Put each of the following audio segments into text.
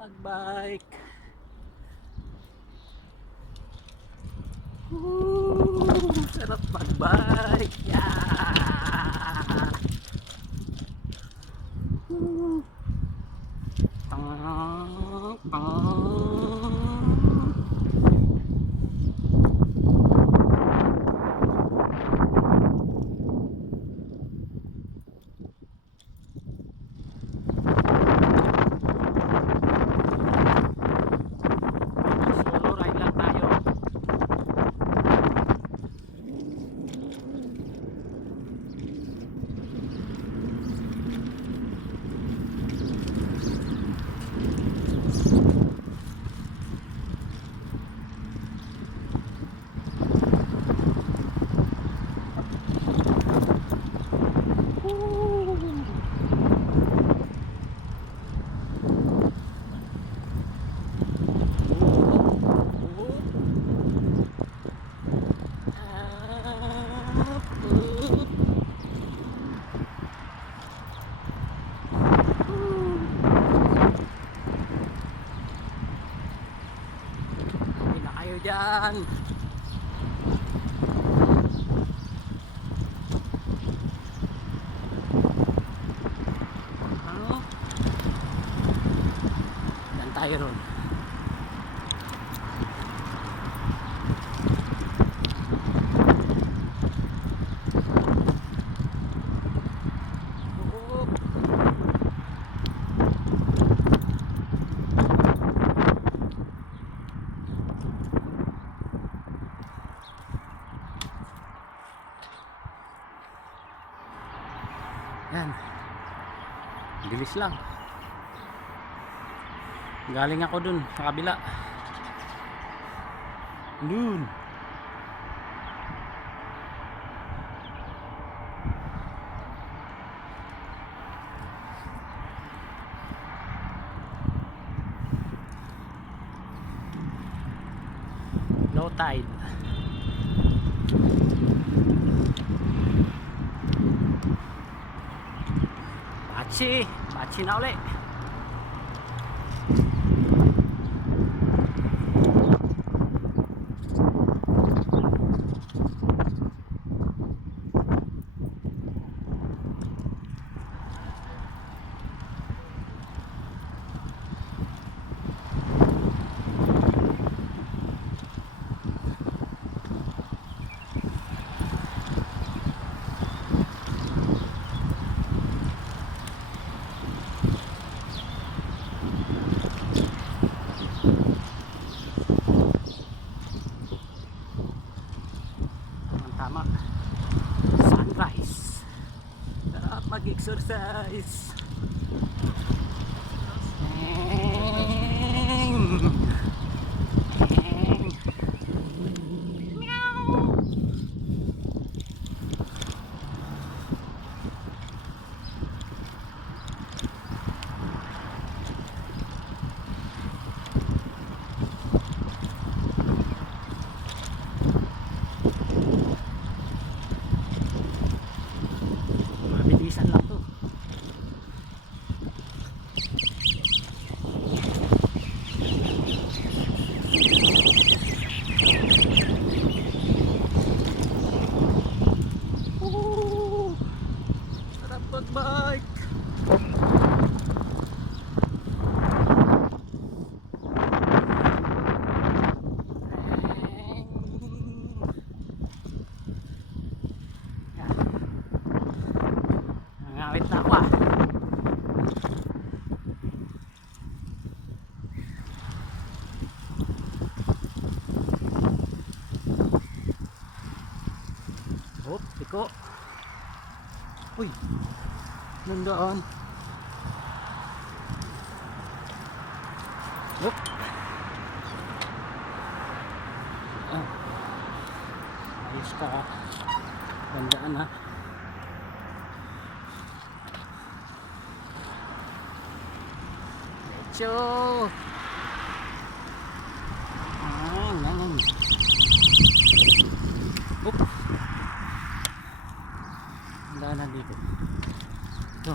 Magbike. Sarap magbike. Yeah! Pang, pang. Solo ride lang tayo. Hindi na kayo dyan. Ano? Dan tayo ron. Yan. Bilis lang. Galing ako dun sa kabila. Dun. Low tide. Bachi na uli. Tama. Sunrise. Sarap mag-exercise. Mabilisan lang to. Sarap mag-bike. Nangawit na ako ah. Hop, tiko. Uy, nandoon. Hop. Ah. Ayos ka. Bandaan ha. Lecho. Yan. Hop. Bandaan dito. Ito.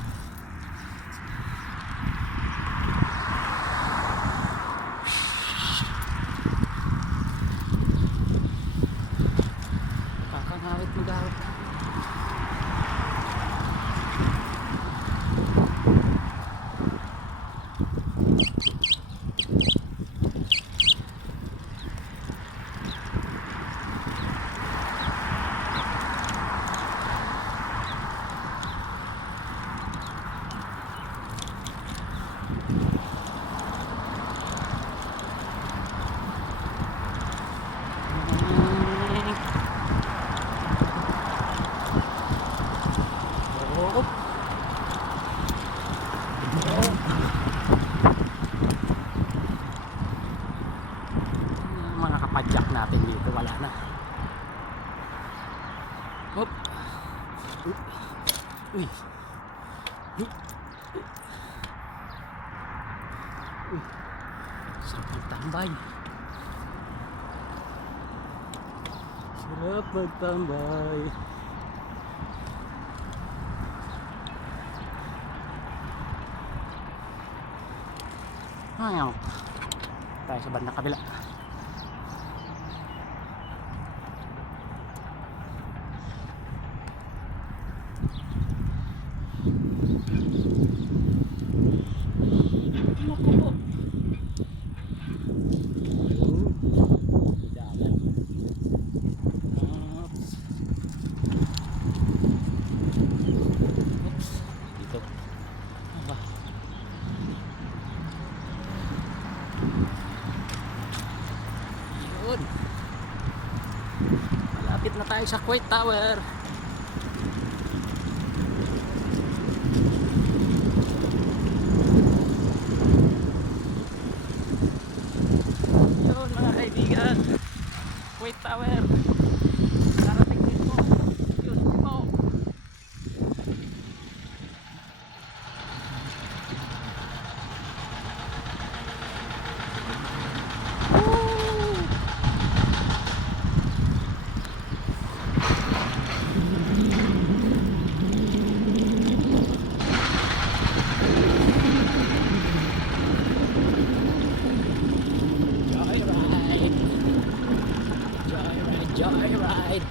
Uy. Uy. Uy. Sarap magtambay. Sarap magtambay. Ayaw. Tayo sa bandang kabila. Naku po. Dagat. Oops. Oops. Dito. Aba. Yun. Malapit na tayo sa Kuwait Tower. Yun mga kaibigan. Kuwait Tower. Narating din po. Yun po. Joyride.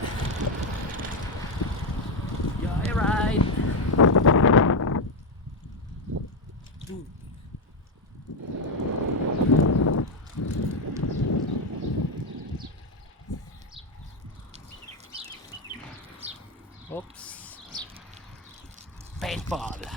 Joyride. Oops. Paintball.